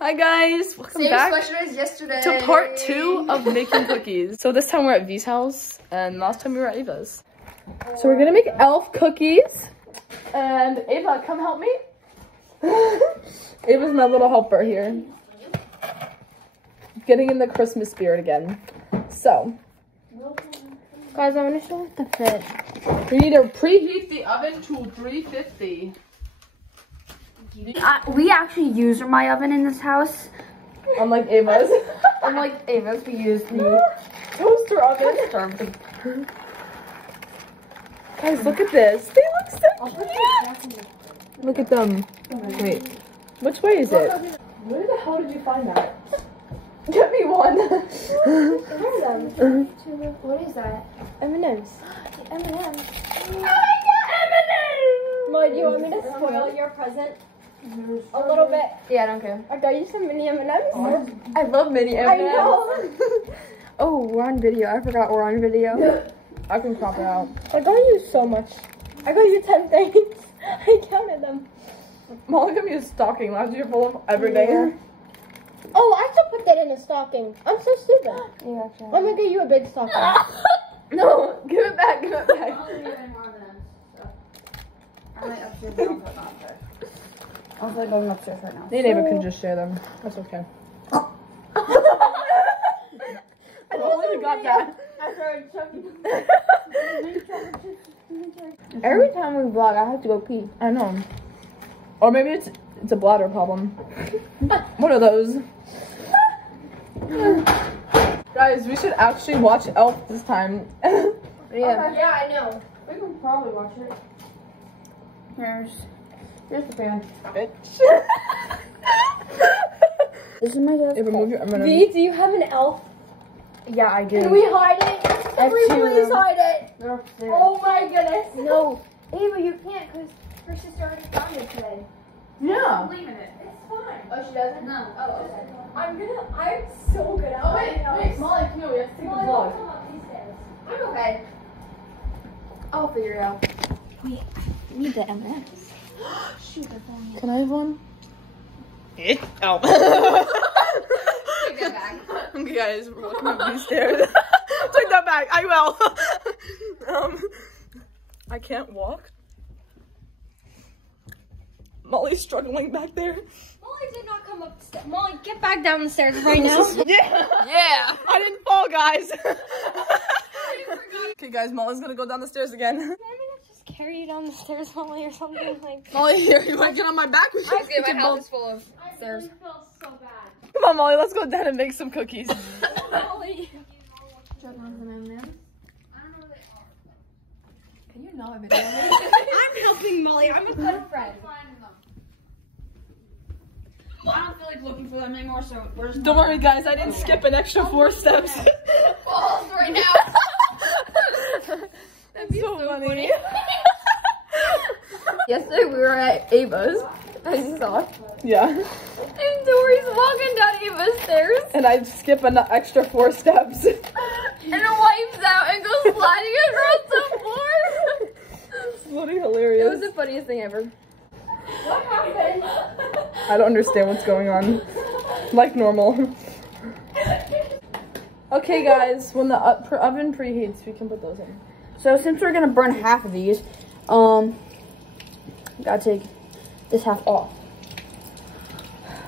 Hi guys, welcome back to part 2 of making cookies. So this time we're at V's house, and last time we were at Ava's. So we're gonna make elf cookies, and Ava, come help me. Ava's my little helper here. Getting in the Christmas spirit again. So, guys, I want to show the fit. we need to preheat the oven to 350. We actually use my oven in this house. Unlike Ava's. Unlike Ava's, we use the toaster oven. Guys, look at this. They look so cute. Look at them. Wait, which way is it? Where the hell did you find that? Get me one. What is that? M&M's. M&M's. Oh my god, M&M's! Molly, do you want me to spoil your present? A little bit. Yeah, I don't care. I got you some mini M&M's. I love mini M&M's. I know. Oh, we're on video. I forgot we're on video. I can crop it out. I got you so much. I got you 10 things. I counted them. Molly got me a stocking last year full of everything. Yeah. Oh, I should put that in a stocking. I'm so stupid. Yeah, actually. I'm gonna get you a big stocking. No, give it back, give it back. I was like going upstairs right now. They never can just share them. That's okay. I only got that. I started choking. Every time we vlog, I have to go pee. I know. Or maybe it's a bladder problem. One of those. Guys, we should actually watch Elf this time. Yeah. Yeah, I know. We can probably watch it. Here's the pan. Bitch. This is my dad's. Remove your M&Ms. V, do you have an elf? Yeah, I do. Can we hide it? Can we please hide it? They're upstairs. Oh my goodness. No. Ava, you can't because her sister already found it today. Yeah. Believe in it. It's fine. Oh, she doesn't? No. Oh, okay. I'm so good at Wait, Molly, come here, we have to take a vlog. I'm okay. I'll figure it out. Wait, I need the M&Ms. Shoot, the phone. Can I have one? Oh. Take that back. Okay, guys, we're walking up these stairs. Take that back. I will. I can't walk. Molly's struggling back there. Molly did not come upstairs. Molly, get back down the stairs right now. Yeah. Yeah. I didn't fall, guys. Okay, guys, Molly's gonna go down the stairs again. You want me to just carry you down the stairs, Molly, or something like? Molly, here, you want to get on my back? Okay, my house is full of stairs. I feel so bad. Come on, Molly, let's go down and make some cookies. Molly. Can you not video me? I'm helping Molly. I'm a good friend. I don't feel like looking for them anymore, so we're just. Don't worry, guys. I didn't skip an extra 4 steps. balls right now. That's so funny. Yesterday we were at Ava's. As you saw. Yeah. And Dory's walking down Ava's stairs. And I skip an extra 4 steps. And wipes out and goes sliding across the floor. It's literally hilarious. It was the funniest thing ever. What happened? I don't understand what's going on. Like normal. Okay, guys. When the oven preheats, we can put those in. So since we're gonna burn half of these, gotta take this half off.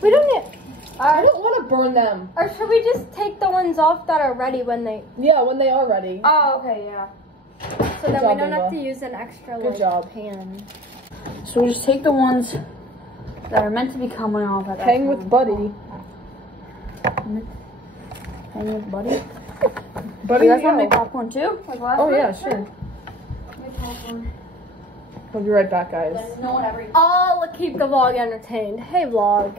We don't need. I don't want to burn them. Or should we just take the ones off that are ready when they? Yeah, when they are ready. Oh, okay, yeah. So then job, we don't have Ava. to use an extra Good job. pan. So we just take the ones that are meant to be coming off at that Hang time. with Buddy. Hang with Buddy. Buddy, You guys want to yo. make popcorn too? Like last Oh week? yeah, sure. Make popcorn. We'll be right back, guys. No one ever. I'll keep the vlog entertained. Hey vlog,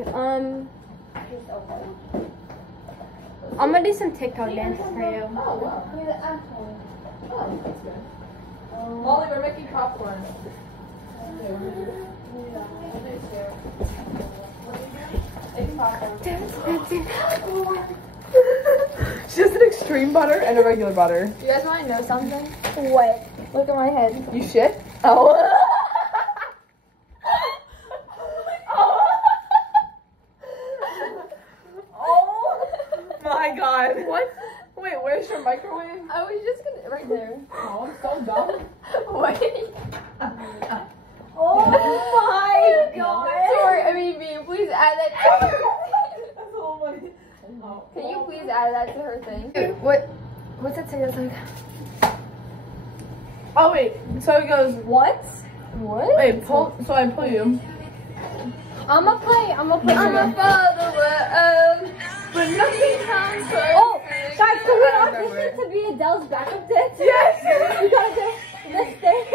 I'm gonna do some TikTok dances for you. Oh wow. Oh, that's good. Molly, we're making popcorn. She has an extreme butter and a regular butter. You guys want to know something? What? Look at my head. You shit? Oh. god. What? Wait, where's your microwave? I was just gonna right there. Oh, I'm so dumb. Wait. Oh my god. Sorry, I mean, please add that to her. That's so funny. Can you please add that to her thing? What's that say? It's like. Oh wait, so it goes what? What? Wait, pull. So I pull you. I'ma play. I'ma follow the world, but nothing comes first. Oh, guys, can we audition to be Adele's backup dancer? Yes. We gotta do this thing.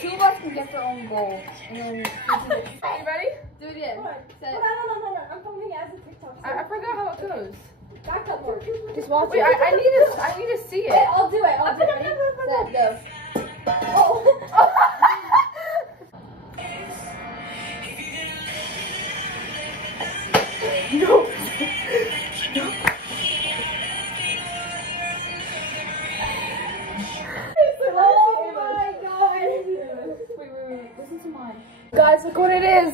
Two of us can get their own goal, and then You ready? do it again. No. I'm filming as a TikTok. I forgot how it goes. Backup work. Just watch Wait, it. I need to see it. Wait, I'll do it. I'll do it. Ready? Set, go. Oh. No. Oh my god. Wait. Listen to mine. Guys, look what it is.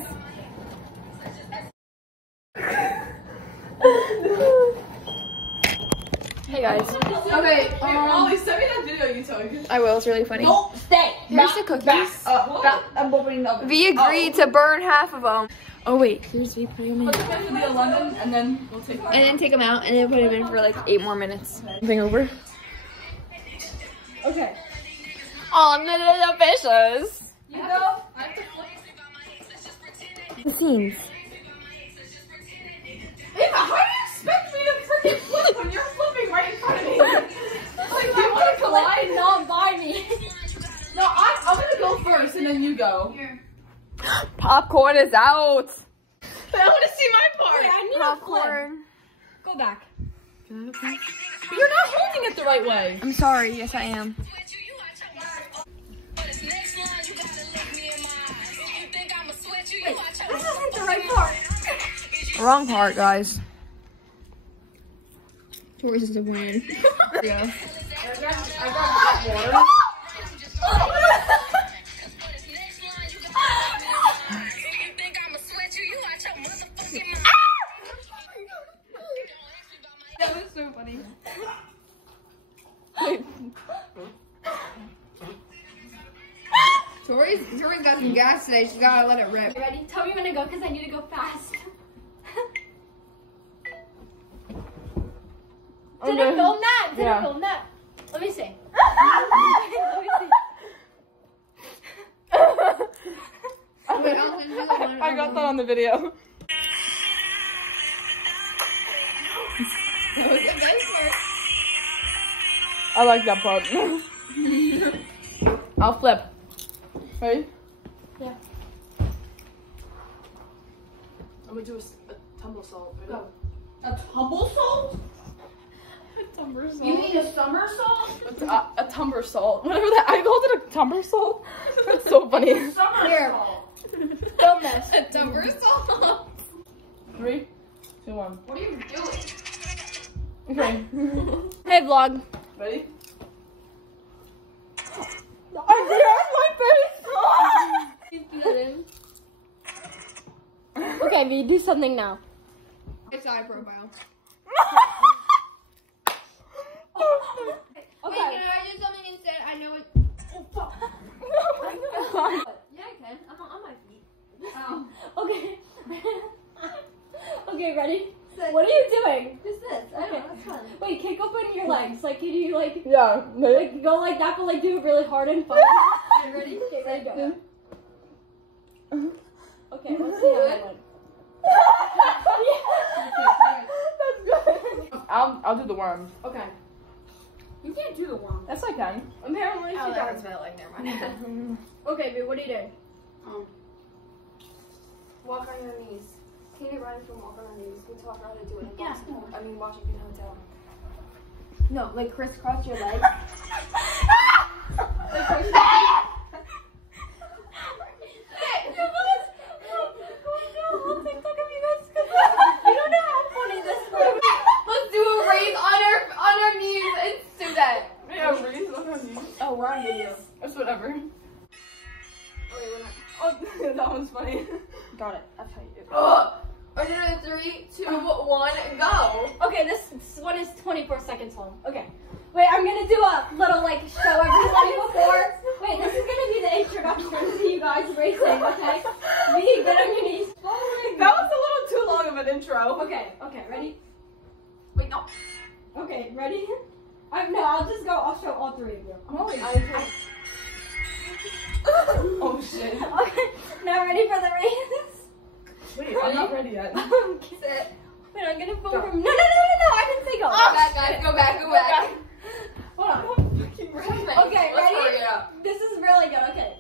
Hey guys. Okay, Molly, send me that video you took. I will. It's really funny. Don't stay. Here's the cookies. I'm opening the oven. V agreed to burn half of them. Oh wait, here's V putting them in. Put them in the 11 and then we'll take them. And then take them out and then put them in for like 8 more minutes. Something over. Okay. On the fishes. You go. I have to flip. The scenes. Ava, how do you expect me to freaking flip when you're flipping right in front of me? Like, you want to collide? Not by me. No, I'm gonna go first and then you go. Popcorn is out. I want to see my part. I need popcorn. Go back. You're not holding it the right way. I'm sorry. Yes, I am. This isn't the right part. Wrong part, guys. Tori's is a win. Yeah. I got hot water. That was so funny. Tori's got some gas today. She's gotta let it rip. Ready? Tell me when to go, because I need to go fast. Did I film that? Did I film that? Let me see. Let me see. Wait, I'll do the one. I got that on the video. That was the best part. I like that part. I'll flip. Ready? Yeah. I'm gonna do a tumble salt. Ready? Go. A tumble salt? A tumble salt. You mean a somersault? A tumber salt. Whatever that. I called it a tumber salt. That's so funny. Somersault. Don't mess. A tumber salt. 3, 2, 1. What are you doing? Okay. Hey, vlog. Ready? I grabbed my face. Okay, V, do something now. It's eye profile. Okay. Wait, can I do something instead? I know it. Yeah, I can. I'm on my feet. Okay. Okay, ready? What are you doing? Just this. I don't know. That's fun. Wait, kick open your legs. Like, can you like, Yeah. Ready? go like that, but like do it really hard and fun? Okay, ready? Okay, ready, go. Okay, let's see how that went. That's good. I'll do the worms. Okay. You can't do the worm. Yes, I can. Apparently, Oh, she that does. was like, never mind. Okay, V, what are you doing? Walk on your knees. Can you run from walk on your knees? We talk how to do it. Yeah. I mean, Washington Hotel. No, like crisscross your legs. Let's do a raise on our knees and do that. Yeah, raise on her knees. Oh, we're on video. It's whatever. Okay, we're not. Oh, that one's funny. Got it. That's how you do it. Oh, are you doing 3, 3, 2, 1, go. Okay, this one is 24 seconds long. Okay. Wait, I'm gonna do a little like show everybody before. Wait, this is gonna be the introduction to you guys racing, okay? Me, get on your knees. That was a little too long of an intro. Okay, ready? Wait, no. Okay, ready? No, I'll just go, I'll show all three of you. Oh shit. Okay, now ready for the race? Wait, I'm not ready yet. Sit. Wait, I'm gonna film from. No, I didn't say go. Go back, guys. Go back. Hold on. Okay, Let's ready? hurry it up. This is really good. Okay,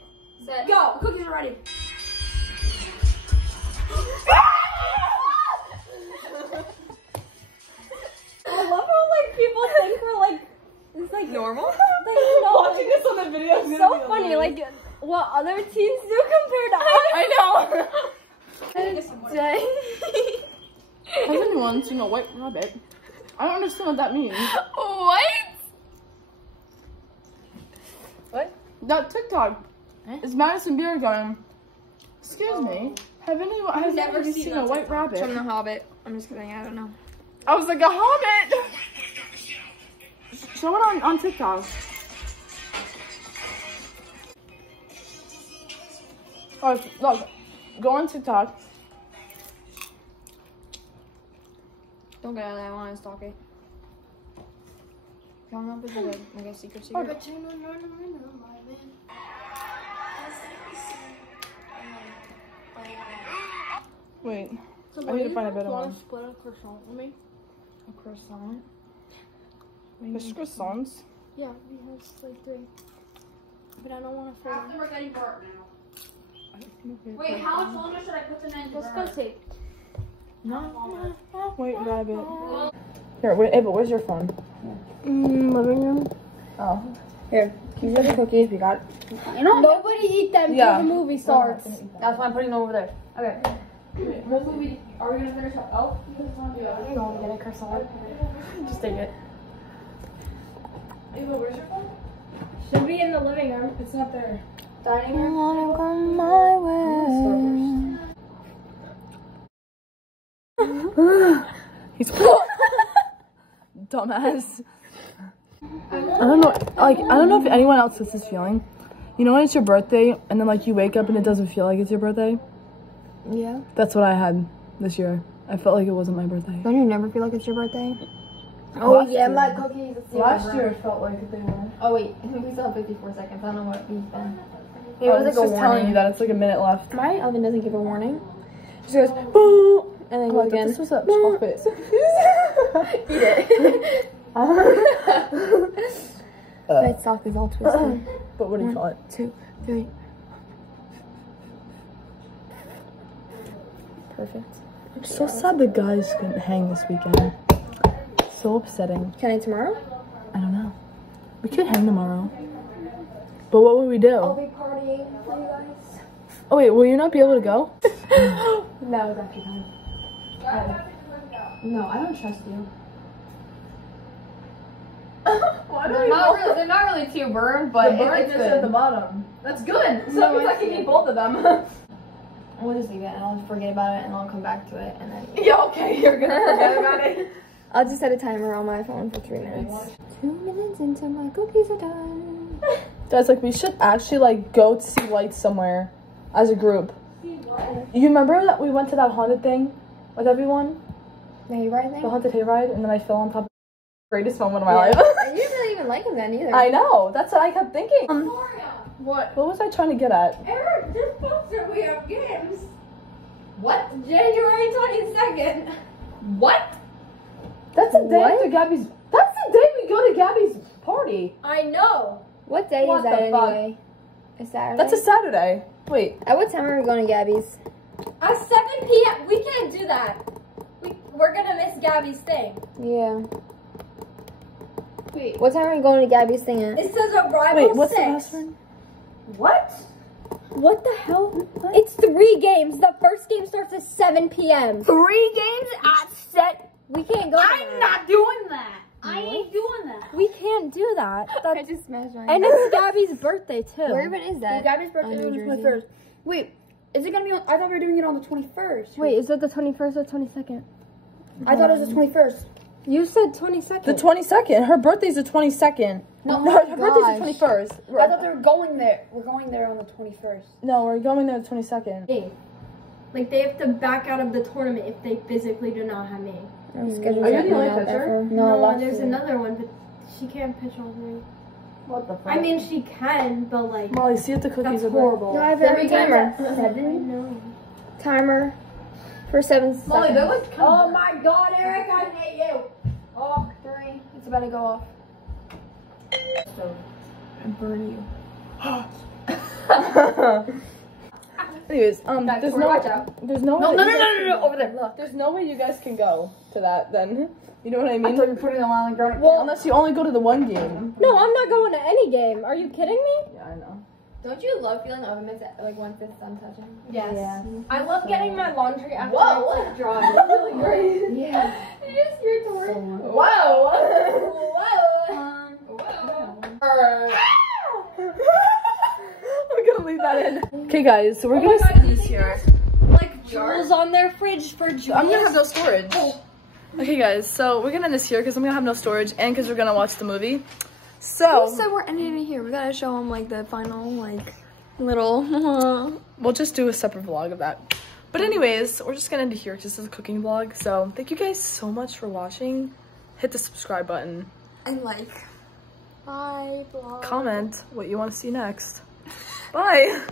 Sit. go. Cookies are ready. I love how like people think we're like it's like Normal? They know, Watching this on the video is so funny. Like what other teams do compared to us. I know. Dang. Has anyone seen a white rabbit? I don't understand what that means. What? That TikTok is Madison Beer going, excuse me, has anyone seen a white rabbit? From The Hobbit. I'm just kidding, I don't know. I was like, a hobbit! Show it on TikTok. Oh, look, go on TikTok. Don't get out of there, I want to stalk it. I don't know if it's like a secret. Wait, I need to find a better one. Split a croissant with me? A croissant? There's croissants. Yeah, we have like 3. But I don't want to fall. We're getting burnt now. Wait, how much longer should I put them in? Let's go take. White rabbit. Here, wait, Ava, where's your phone? Living room. Oh. Here, these are the cookies we got. You know, Nobody eat them Yeah. till the movie starts. that's why I'm putting them over there. Okay. Are we gonna finish up? Oh, You're going to get a croissant. just take it. Ava, where's your phone? Should be in the living room. It's not there. Dining room. Wanna go my way. He's dumbass. I don't know. Like, I don't know if anyone else has this feeling. You know when it's your birthday and then like you wake up and it doesn't feel like it's your birthday? Yeah. That's what I had this year. I felt like it wasn't my birthday. Don't you never feel like it's your birthday? Oh yeah, my cookies. Last year it felt like they were. Oh wait, we still have 54 seconds. I don't know what we've been. Maybe it was it's like a just telling you warning. that it's like a minute left. My oven doesn't give a warning. It just goes boom, and then Oh, I goes thought again. this was a chocolate. Eat it. My sock is all twisted. But what do you call it? 2, 3. Perfect. I'm so sad the guys couldn't hang this weekend. So upsetting. Can I tomorrow? I don't know. We could hang tomorrow. But what would we do? I'll be partying for you guys. Oh wait, will you not be able to go? No, it's actually fine. No, I don't trust you. They're not really too burned, but it's good. bottom. That's good. So No, means I it's can good. eat both of them. We'll just leave it and I'll forget about it and I'll come back to it and then. Yeah, okay, you're gonna forget about it. I'll just set a timer on my phone for 3 minutes. 2 minutes until my cookies are done. Guys, like, we should actually, like, go to see lights somewhere as a group. You remember that we went to that haunted thing with everyone? The hayride thing? The haunted hayride? And then I fell on top of the greatest moment of my life. And you didn't really even like him then either. I know. That's what I kept thinking. What? What was I trying to get at? Eric, just posted we have games. What? January 22nd. What? That's the day What? after Gabby's... That's the day we go to Gabby's party. I know. What day What is that the fuck? anyway? A Saturday? That's a Saturday. Wait. At what time are we going to Gabby's? At 7 p.m. We can't do that. We're gonna miss Gabby's thing. Yeah. Wait. What time are we going to Gabby's thing at? It says arrival Wait, what's 6. the password? What? What the hell? What? It's 3 games. The first game starts at 7 p.m. 3 games at set. We can't go. I'm not doing that. I ain't doing that. We can't do that. I just smashed my And it's Gabby's birthday too. Where even is that? Gabby's birthday Oh, on the New Jersey. 21st. Wait, is it gonna be on? I thought we were doing it on the 21st. Wait, is it the 21st or 22nd? I thought it was the 21st. You said 22nd. The 22nd. Her birthday's the 22nd. No, her birthday's the 21st. I thought they were going there. We're going there on the 21st. No, we're going there the 22nd. Like, they have to back out of the tournament if they physically do not have me. Are you the only pitcher? No, there's another one, but she can't pitch all day. What the fuck? I mean, she can, but like, Molly, see if the cookies that's are horrible. No, I have every timer. I know. Timer for 7 seconds. Molly, that was Oh my god, Eric, I hate you. Oh, 3. It's about to go off. I'm burning you. Anyways, there's no Over there, look. there's no way you guys can go to that then. You know what I I mean? thought you were putting them on the ground. Well, unless you only go to the one game. No, I'm not going to any game. Are you kidding me? Yeah, I know. Don't you love feeling ovens like once it's done touching? Yes. Yeah. I love getting my laundry after Whoa. it's like dry. It's really great. Yeah. It is your turn. Wow. I'm gonna leave that in. Okay, guys, so we're gonna send this here. Like jewels on their fridge for jewels. I'm gonna have no storage. Okay, guys, so we're gonna end this here because I'm gonna have no storage and because we're gonna watch the movie. So Who said we're ending it here? We gotta show them like the final like little. we'll just do a separate vlog of that. But anyways, we're just gonna end it here because this is a cooking vlog. So thank you guys so much for watching. Hit the subscribe button. And like. Bye. Vlog. Comment what you want to see next. Bye.